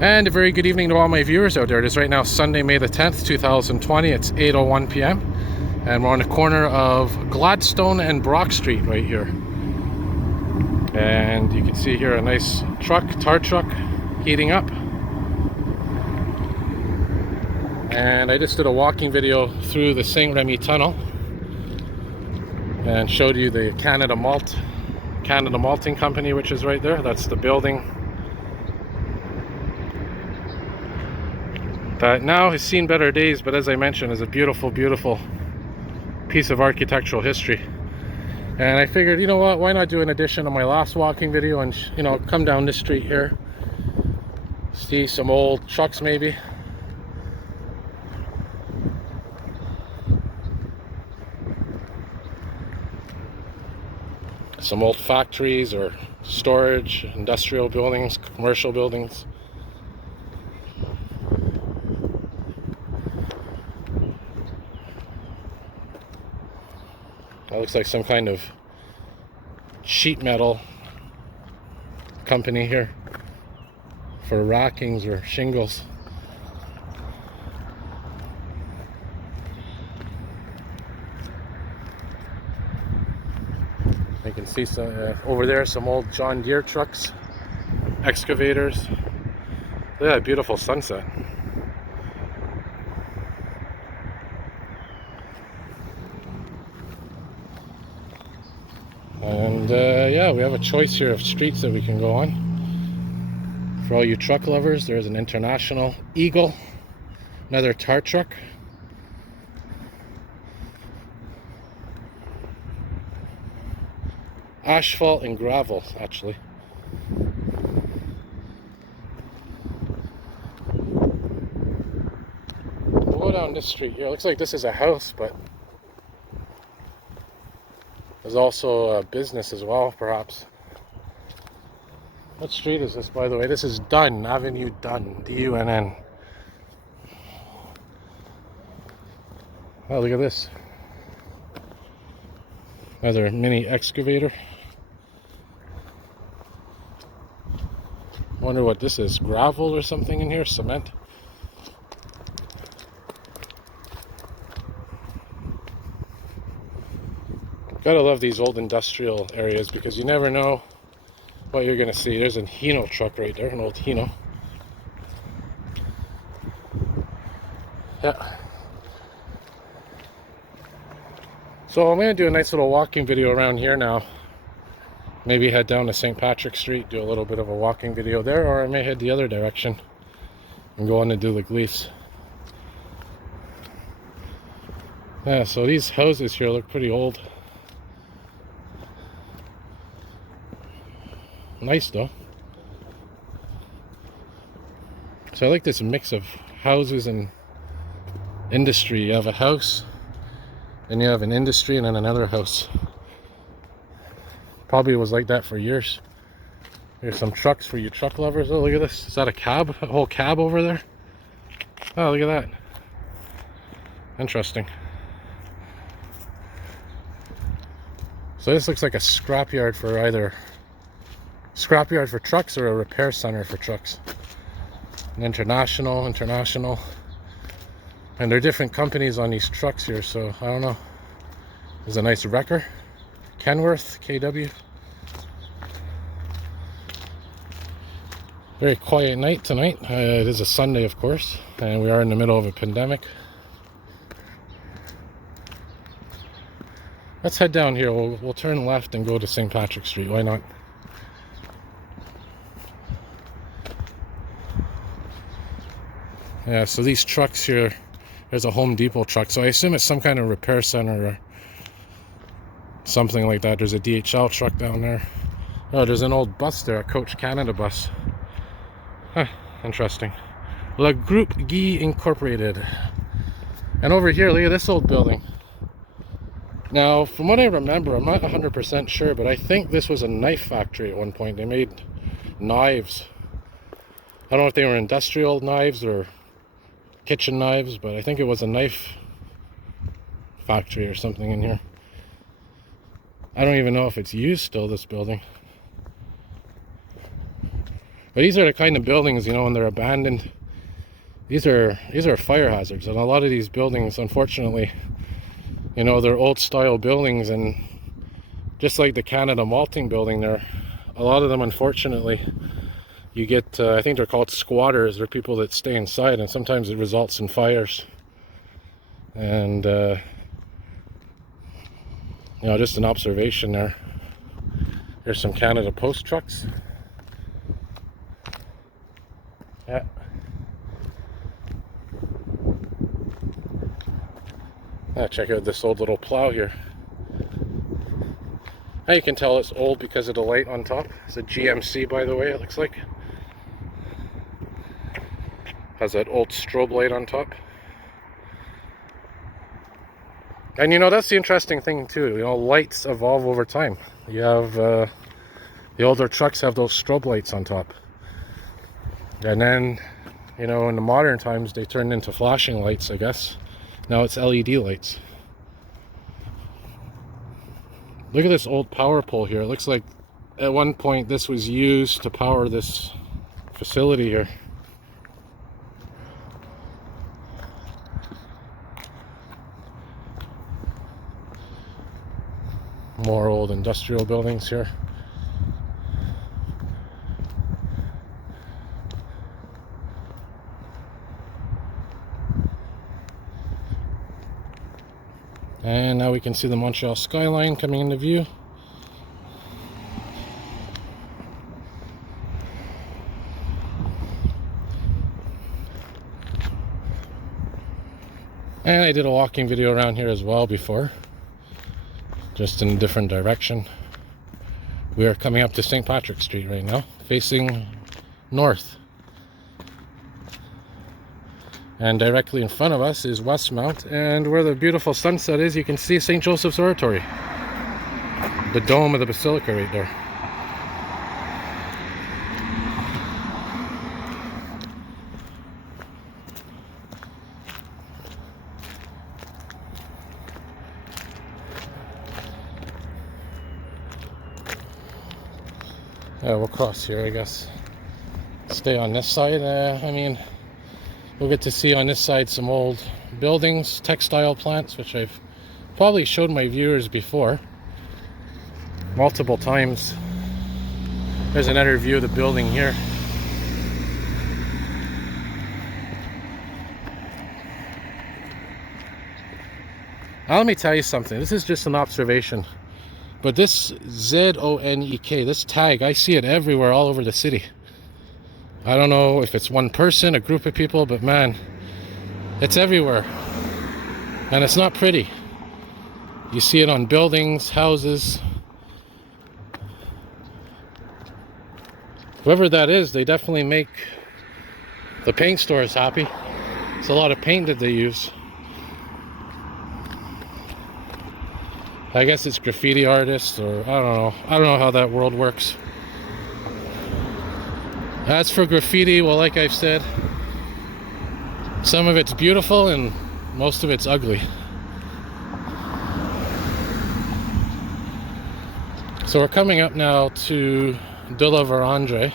And a very good evening to all my viewers out there. It is right now Sunday, May the 10th, 2020. It's 8:01 p.m. and we're on the corner of Gladstone and Brock Street right here. And you can see here a nice truck, tar truck, heating up. And I just did a walking video through the Saint Remy Tunnel and showed you the Canada Malting Company, which is right there. That's the building that now has seen better days, but as I mentioned, is a beautiful, beautiful piece of architectural history. And I figured, you know what, why not do an addition of my last walking video and, you know, come down this street here, see some old trucks maybe. Some old factories or storage, industrial buildings, commercial buildings. That looks like some kind of sheet metal company here for rackings or shingles. You can see some over there, some old John Deere trucks, excavators. Look at that beautiful sunset. And yeah, we have a choice here of streets that we can go on. For all you truck lovers, there's an International Eagle, another tar truck. Asphalt and gravel, actually. We'll go down this street here. Looks like this is a house, but there's also a business as well, perhaps. What street is this, by the way? This is Dunn, Avenue Dunn, D-U-N-N. Oh, look at this. Another mini excavator. Wonder what this is, gravel or something in here, cement. Gotta love these old industrial areas because you never know what you're gonna see. There's a Hino truck right there, an old Hino. Yeah. So I'm gonna do a nice little walking video around here now. Maybe head down to St. Patrick Street, do a little bit of a walking video there, or I may head the other direction and go on to Duleglies. Yeah, so these houses here look pretty old. Nice though. So I like this mix of houses and industry. You have a house, then you have an industry, and then another house. Probably was like that for years. There's some trucks for you truck lovers. Oh, look at this. Is that a cab? A whole cab over there? Oh, look at that. Interesting. So this looks like a scrapyard for either scrapyard for trucks or a repair center for trucks. An international. And there are different companies on these trucks here, so I don't know. There's a nice wrecker. Kenworth, KW. Very quiet night tonight. It is a Sunday, of course, and we are in the middle of a pandemic. Let's head down here. We'll turn left and go to St. Patrick Street. Why not? Yeah, so these trucks here, there's a Home Depot truck. So I assume it's some kind of repair center or something like that. There's a DHL truck down there. Oh, there's an old bus there, a Coach Canada bus. Huh, interesting. La Groupe Guy Incorporated. And over here, look at this old building. Now, from what I remember, I'm not 100% sure, but I think this was a knife factory at one point. They made knives. I don't know if they were industrial knives or kitchen knives, but I think it was a knife factory or something in here. I don't even know if it's used still, this building. But these are the kind of buildings, you know, when they're abandoned, these are fire hazards. And a lot of these buildings, unfortunately, you know, they're old style buildings, and just like the Canada Malting building there, a lot of them, unfortunately, you get, I think they're called squatters. They're people that stay inside, and sometimes it results in fires. And, you know, just an observation there. Here's some Canada Post trucks. Yeah. Check out this old little plow here. Now you can tell it's old because of the light on top. It's a GMC, by the way, it looks like. Has that old strobe light on top. And you know, that's the interesting thing too. You know, lights evolve over time. You have the older trucks have those strobe lights on top. And then, you know, in the modern times, they turned into flashing lights, I guess. Now it's LED lights. Look at this old power pole here. It looks like at one point this was used to power this facility here. More old industrial buildings here. And now we can see the Montreal skyline coming into view. And I did a walking video around here as well before, just in a different direction. We are coming up to St. Patrick Street right now, facing north. And directly in front of us is Westmount, and where the beautiful sunset is, you can see St. Joseph's Oratory. The dome of the basilica right there. Yeah, we'll cross here, I guess. Stay on this side. I mean, we'll get to see on this side some old buildings, textile plants, which I've probably showed my viewers before multiple times. There's another view of the building here. Now let me tell you something. This is just an observation. But this ZONEK, this tag, I see it everywhere all over the city. I don't know if it's one person, a group of people, but man, it's everywhere. And it's not pretty. You see it on buildings, houses. Whoever that is, they definitely make the paint stores happy. It's a lot of paint that they use. I guess it's graffiti artists, or I don't know. I don't know how that world works. As for graffiti, well, like I've said, some of it's beautiful and most of it's ugly. So we're coming up now to De La Vérendrye,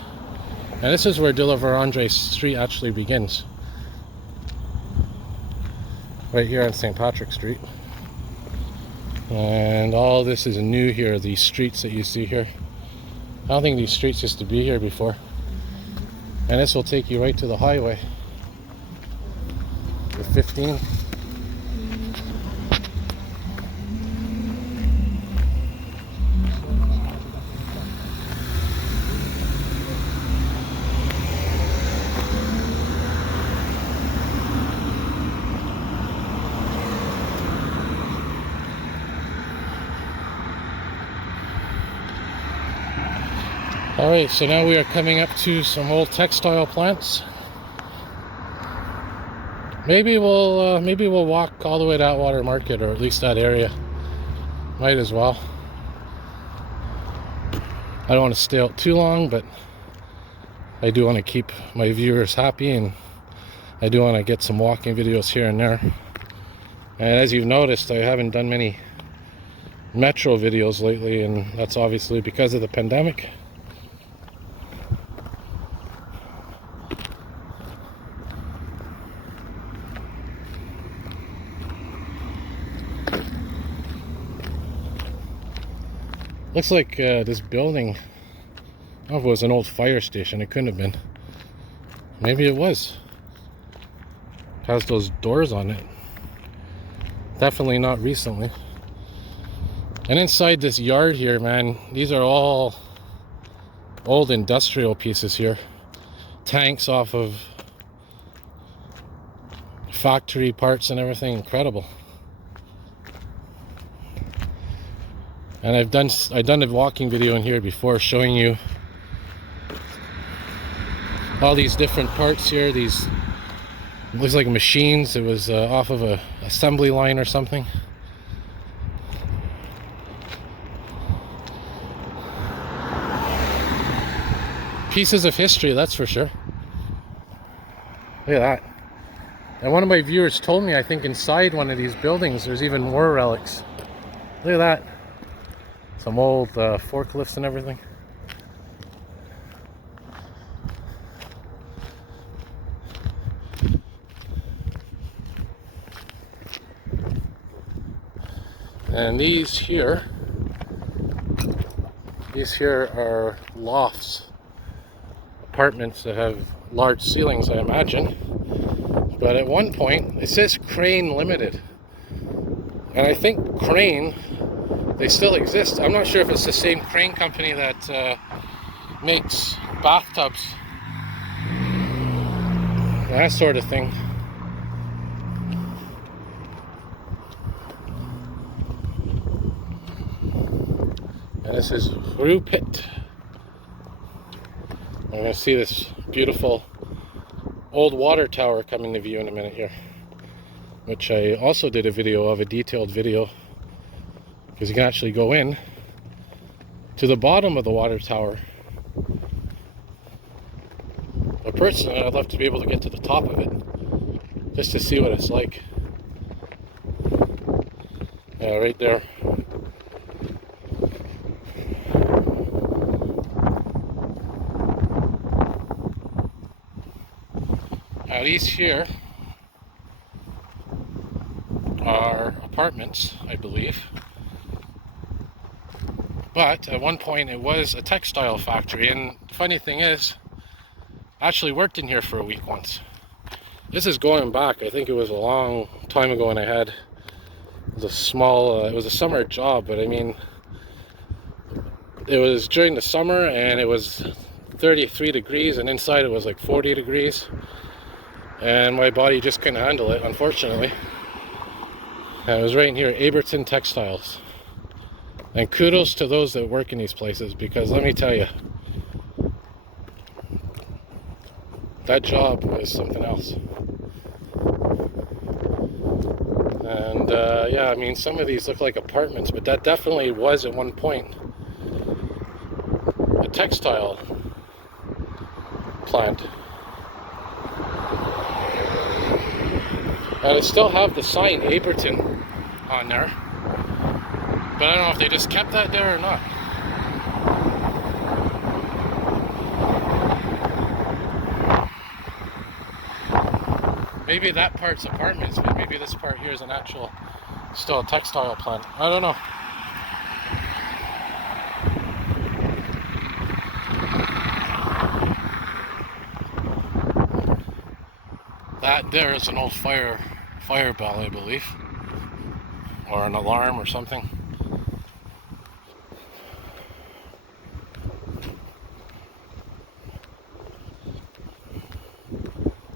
and this is where De La Vérendrye Street actually begins. Right here on St. Patrick Street. And all this is new here, these streets that you see here. I don't think these streets used to be here before. And this will take you right to the highway. The 15. Alright, so now we are coming up to some old textile plants. Maybe we'll walk all the way to Atwater Market, or at least that area. Might as well. I don't want to stay out too long, but I do want to keep my viewers happy, and I do want to get some walking videos here and there. And as you've noticed, I haven't done many metro videos lately, and that's obviously because of the pandemic. Looks like this building, I don't know if it was an old fire station. It couldn't have been. Maybe it was. It has those doors on it. Definitely not recently. And inside this yard here, man, these are all old industrial pieces here. Tanks off of factory parts and everything. Incredible. And I've done a walking video in here before showing you all these different parts here. These looks like machines. It was off of a assembly line or something. Pieces of history, that's for sure. Look at that. And one of my viewers told me, I think inside one of these buildings there's even more relics. Look at that. Some old forklifts and everything. And these here are lofts, apartments that have large ceilings, I imagine. But at one point, it says Crane Limited. And I think Crane, they still exist. I'm not sure if it's the same Crane company that makes bathtubs, that sort of thing. And this is Rupit. I'm going to see this beautiful old water tower coming to view in a minute here, which I also did a video of, a detailed video, because you can actually go in to the bottom of the water tower. But personally, I'd love to be able to get to the top of it, just to see what it's like. Yeah, right there. Now these here are apartments, I believe. But at one point it was a textile factory, and the funny thing is, I actually worked in here for a week once. This is going back, I think it was a long time ago, and I had it was a summer job, but I mean, it was during the summer and it was 33 degrees, and inside it was like 40 degrees. And my body just couldn't handle it, unfortunately. And it was right in here, Aberton Textiles. And kudos to those that work in these places, because let me tell you, that job was something else. And yeah, I mean, some of these look like apartments, but that definitely was at one point a textile plant. And I still have the sign Aberton on there, but I don't know if they just kept that there or not. Maybe that part's apartments, but maybe this part here is an actual, still a textile plant. I don't know. That there is an old fire bell, I believe, or an alarm or something.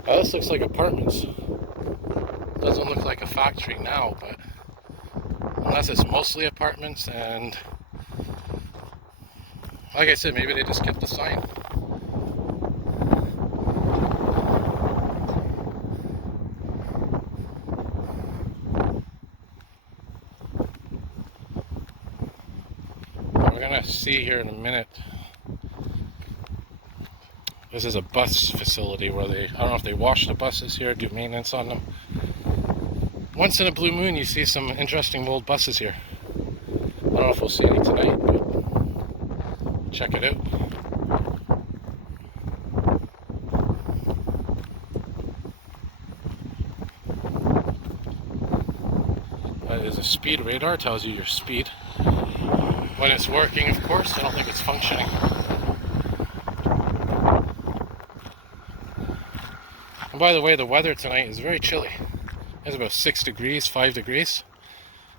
Now, this looks like apartments. Doesn't look like a factory now, but unless it's mostly apartments, and like I said, maybe they just kept the sign. We're gonna see here in a minute. This is a bus facility where I don't know if they wash the buses here, do maintenance on them. Once in a blue moon you see some interesting old buses here. I don't know if we'll see any tonight, but check it out. That is a speed radar, tells you your speed. when it's working, of course. I don't think it's functioning. And by the way, the weather tonight is very chilly. It's about 6 degrees, 5 degrees.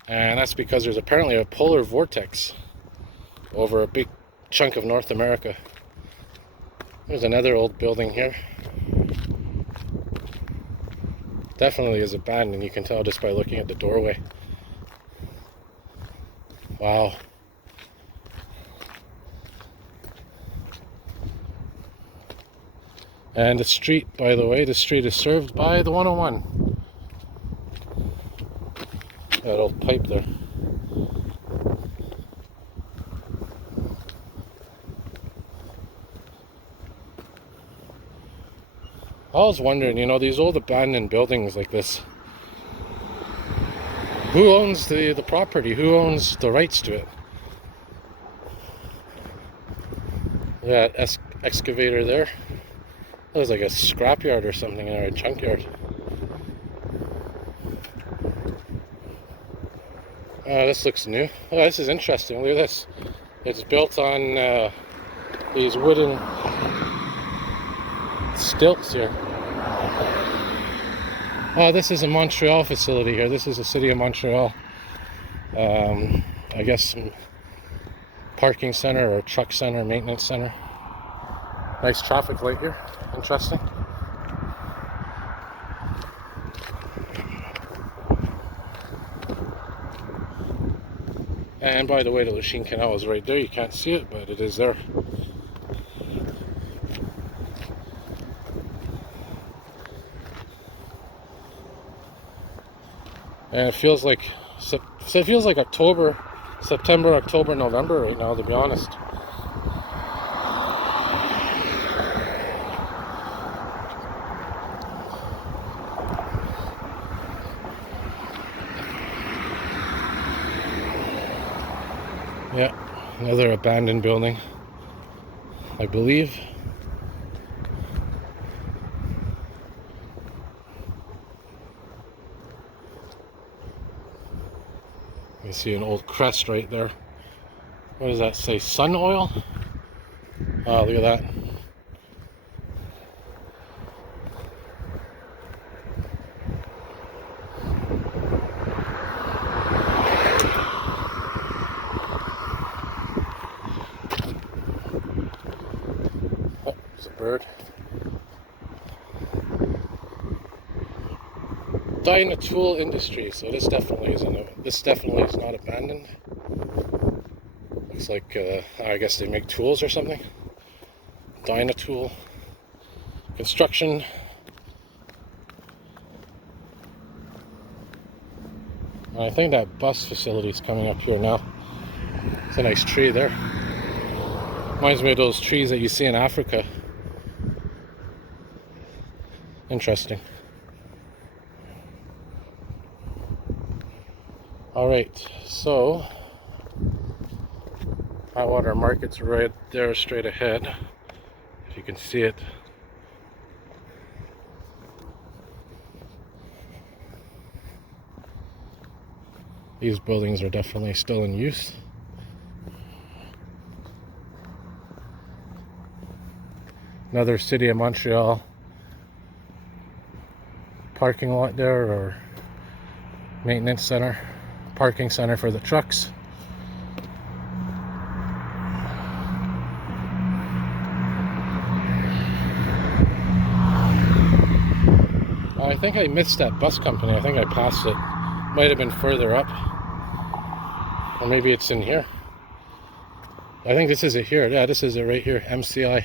And that's because there's apparently a polar vortex over a big chunk of North America. There's another old building here. Definitely is abandoned, you can tell just by looking at the doorway. Wow. And the street, by the way, the street is served by the 101. That old pipe there. I was wondering, you know, these old abandoned buildings like this, who owns the property? Who owns the rights to it? Yeah, excavator there. That was like a scrapyard or something, or a junkyard. This looks new. Oh, this is interesting. Look at this. It's built on these wooden stilts here. Oh, this is a Montreal facility here. This is the city of Montreal. I guess some parking center or truck center, maintenance center. Nice traffic light here. Interesting. And by the way, the Lachine Canal is right there. You can't see it, but it is there. And it feels like October, September, October, November right now, to be honest. Yeah, another abandoned building, I believe. You see an old crest right there. What does that say? Sun oil? Oh, look at that. Oh, there's a bird. Dynatool Industry. So this definitely is not abandoned. Looks like I guess they make tools or something. Dynatool Construction. I think that bus facility is coming up here now. It's a nice tree there. Reminds me of those trees that you see in Africa. Interesting. Alright, so Highwater Market's right there straight ahead, if you can see it. These buildings are definitely still in use. Another City of Montreal parking lot there, or maintenance center, parking center for the trucks. I think I missed that bus company. I think I passed it. Might have been further up. Or maybe it's in here. I think this is it here. Yeah, this is it right here. MCI.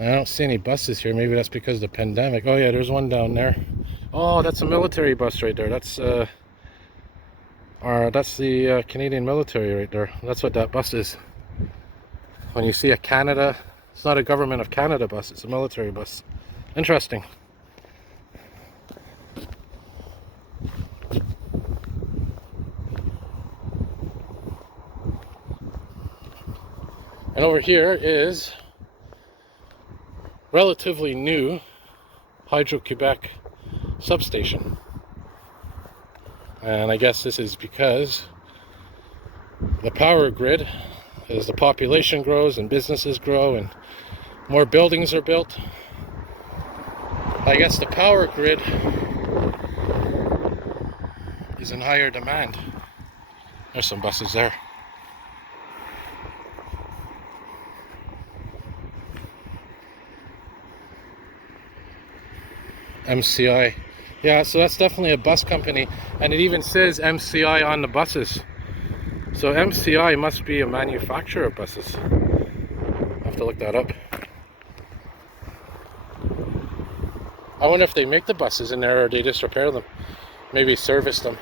I don't see any buses here. Maybe that's because of the pandemic. Oh yeah, there's one down there. Oh, that's a military bus right there. That's the Canadian military right there. That's what that bus is. When you see a Canada, it's not a Government of Canada bus, it's a military bus. Interesting. And over here is relatively new Hydro-Quebec substation. And I guess this is because the power grid, as the population grows and businesses grow and more buildings are built, I guess the power grid is in higher demand. There's some buses there. MCI. Yeah, so that's definitely a bus company, and it even says MCI on the buses. So MCI must be a manufacturer of buses. I'll have to look that up. I wonder if they make the buses in there or they just repair them. Maybe service them.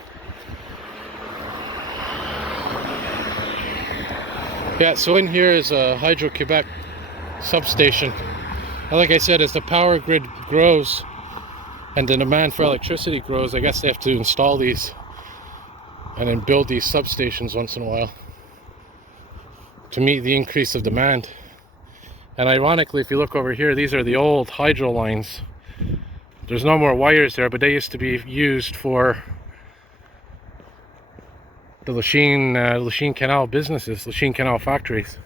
Yeah, so in here is a Hydro-Quebec substation. And like I said, as the power grid grows and the demand for electricity grows, I guess they have to install these and then build these substations once in a while to meet the increase of demand. And ironically, if you look over here, these are the old hydro lines. There's no more wires there, but they used to be used for the Lachine Canal businesses, Lachine Canal factories.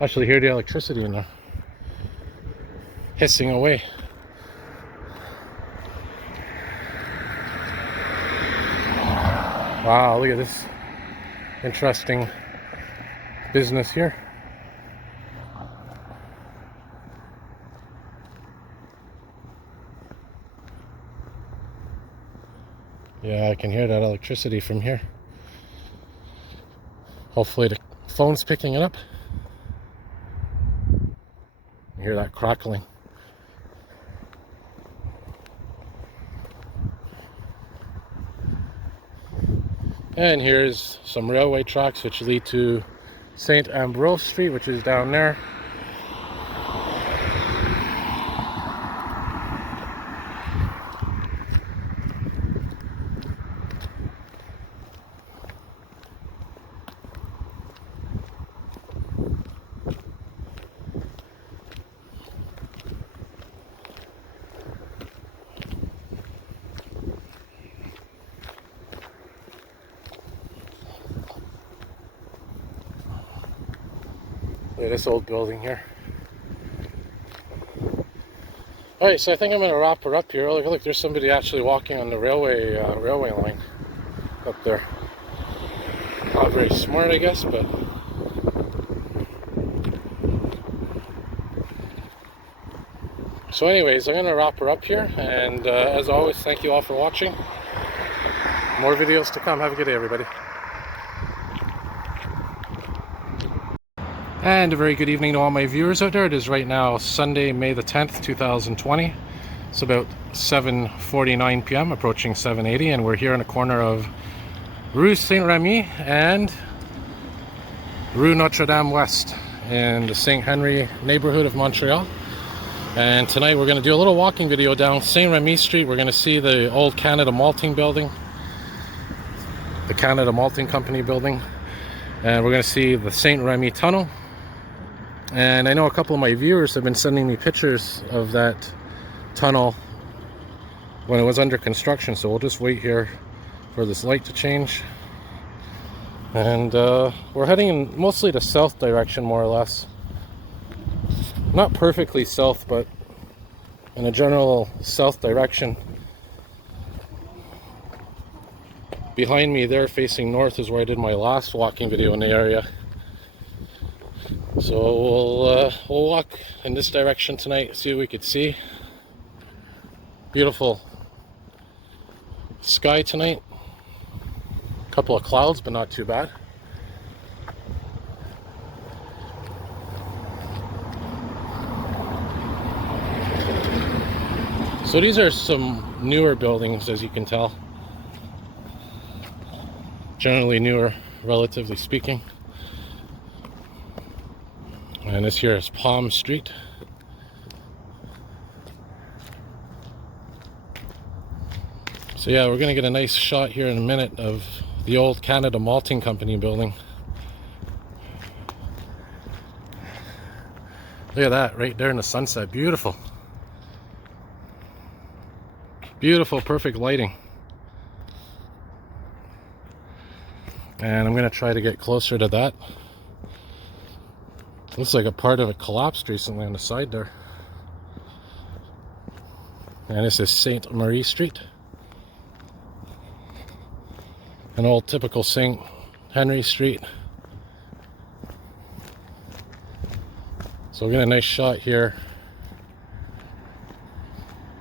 Actually hear the electricity in there hissing away. Wow, look at this interesting business here. Yeah, I can hear that electricity from here. Hopefully the phone's picking it up. You hear that crackling. And here's some railway tracks which lead to St. Ambrose Street, which is down there. Look at this old building here. Alright, so I think I'm going to wrap her up here. Look, there's somebody actually walking on the railway line up there. Not very smart, I guess, but... So anyways, I'm going to wrap her up here, and as always, thank you all for watching. More videos to come. Have a good day, everybody. And a very good evening to all my viewers out there. It is right now Sunday, May the 10th, 2020. It's about 7:49 p.m., approaching 7:80, and we're here in the corner of Rue Saint-Remy and Rue Notre-Dame West in the St. Henry neighborhood of Montreal. And tonight we're going to do a little walking video down Saint-Remy Street. We're going to see the old Canada Malting building, the Canada Malting Company building, and we're going to see the Saint-Remy tunnel. And I know a couple of my viewers have been sending me pictures of that tunnel when it was under construction, so we'll just wait here for this light to change. And we're heading in mostly the south direction, more or less. Not perfectly south, but in a general south direction. Behind me there, facing north, is where I did my last walking video in the area. So we'll walk in this direction tonight, see what we could see. Beautiful sky tonight. A couple of clouds, but not too bad. So these are some newer buildings, as you can tell. Generally newer, relatively speaking. And this here is Palm Street. So yeah, we're going to get a nice shot here in a minute of the old Canada Malting Company building. Look at that, right there in the sunset. Beautiful. Beautiful, perfect lighting. And I'm going to try to get closer to that. Looks like a part of it collapsed recently on the side there. And this is St. Marie Street. An old typical St. Henry Street. So we'll get a nice shot here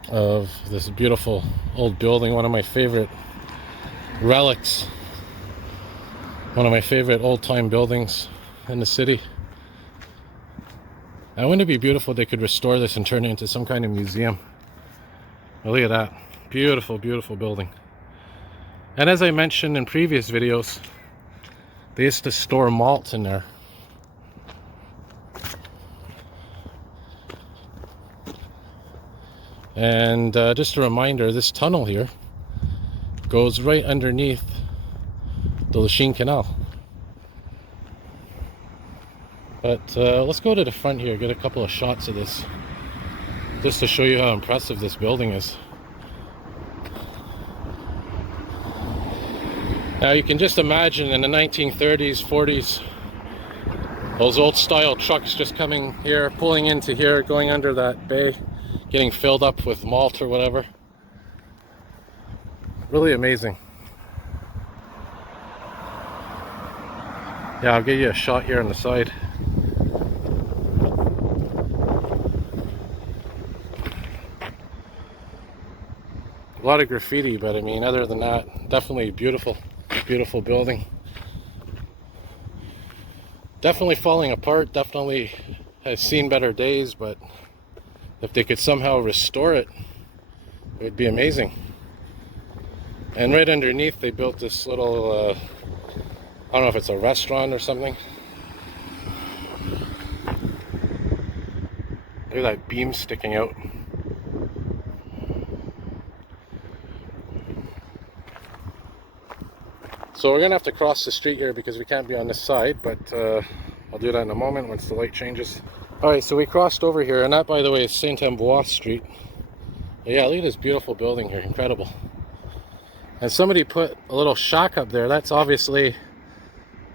of this beautiful old building, one of my favorite relics, one of my favorite old-time buildings in the city. And wouldn't it be beautiful if they could restore this and turn it into some kind of museum? Well, look at that. Beautiful, beautiful building. And as I mentioned in previous videos, they used to store malt in there. And just a reminder, this tunnel here goes right underneath the Lachine Canal. But let's go to the front here, get a couple of shots of this, just to show you how impressive this building is. Now you can just imagine in the 1930s, 40s, those old style trucks just coming here, pulling into here, going under that bay, getting filled up with malt or whatever. Really amazing. Yeah, I'll give you a shot here on the side. A lot of graffiti, but I mean, other than that, definitely beautiful, beautiful building. Definitely falling apart, definitely has seen better days, but if they could somehow restore it, it would be amazing. And right underneath they built this little, I don't know if it's a restaurant or something. Look at that beam sticking out. So we're gonna have to cross the street here because we can't be on this side, but I'll do that in a moment once the light changes. Alright, so we crossed over here, and that, by the way, is Saint-Ambroise Street. But yeah, look at this beautiful building here, incredible. And somebody put a little shack up there. That's obviously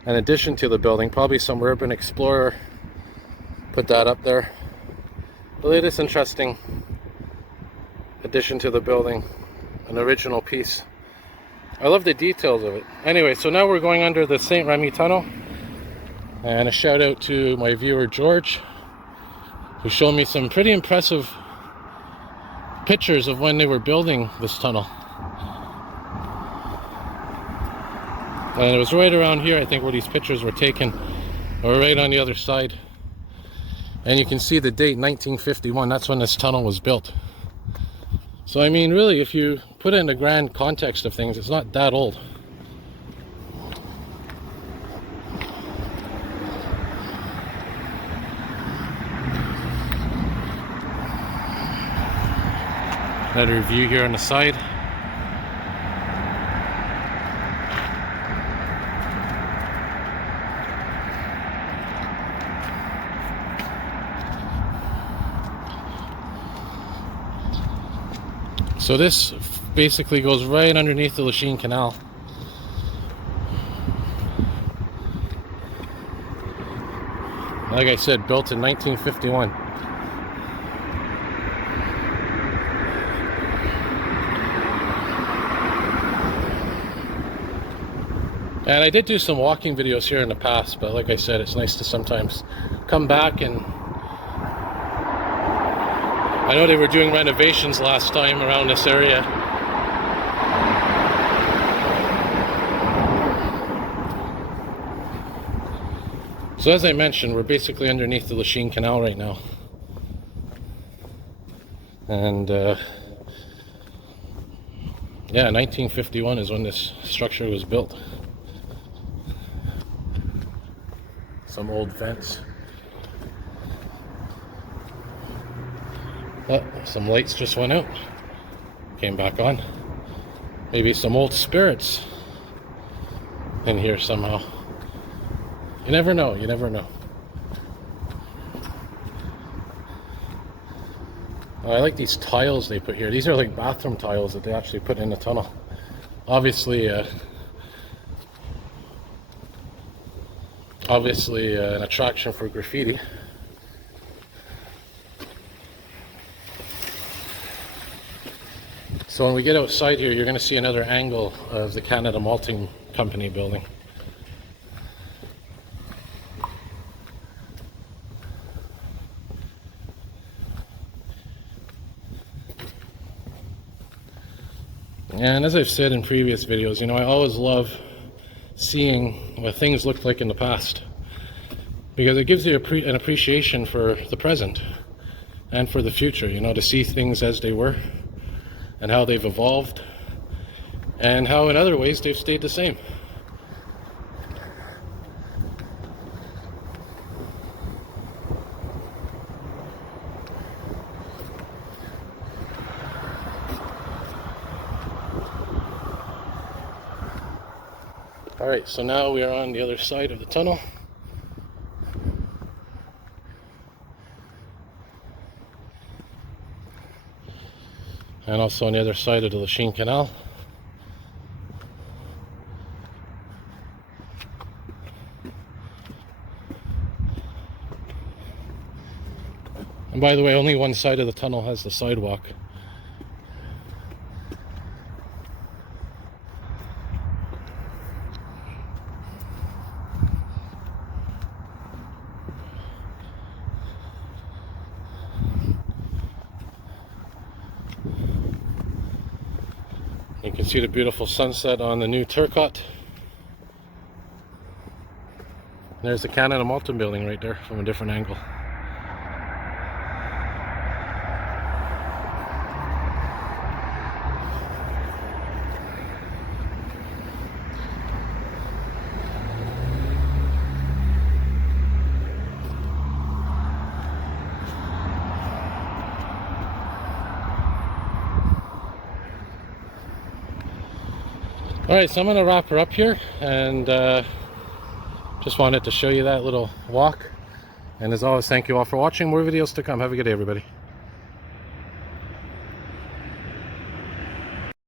an addition to the building. Probably some urban explorer put that up there. But look at this interesting addition to the building, an original piece. I love the details of it. Anyway, so now we're going under the Saint Remy Tunnel. And a shout out to my viewer George, who showed me some pretty impressive pictures of when they were building this tunnel. And it was right around here, I think, where these pictures were taken, or right on the other side. And you can see the date, 1951, that's when this tunnel was built. So I mean, really, if you put it in the grand context of things, it's not that old. Another view here on the side. So this basically goes right underneath the Lachine Canal. Like I said, built in 1951. And I did do some walking videos here in the past, but like I said, it's nice to sometimes come back. And I know they were doing renovations last time around this area. So as I mentioned, we're basically underneath the Lachine Canal right now. And yeah, 1951 is when this structure was built. Some old fence. Oh, some lights just went out. Came back on. Maybe some old spirits in here somehow. You never know, you never know. Oh, I like these tiles they put here. These are like bathroom tiles that they actually put in the tunnel. Obviously, obviously an attraction for graffiti. So when we get outside here, you're going to see another angle of the Canada Malting Company building. And as I've said in previous videos, you know, I always love seeing what things looked like in the past, because it gives you an appreciation for the present and for the future, you know, to see things as they were and how they've evolved and how in other ways they've stayed the same. Alright, so now we are on the other side of the tunnel. And also on the other side of the Lachine Canal. And by the way, only one side of the tunnel has the sidewalk. You can see the beautiful sunset on the new Turcotte. There's the Canada Malting building right there from a different angle. Alright, so I'm going to wrap her up here, and just wanted to show you that little walk. And as always, thank you all for watching. More videos to come. Have a good day, everybody.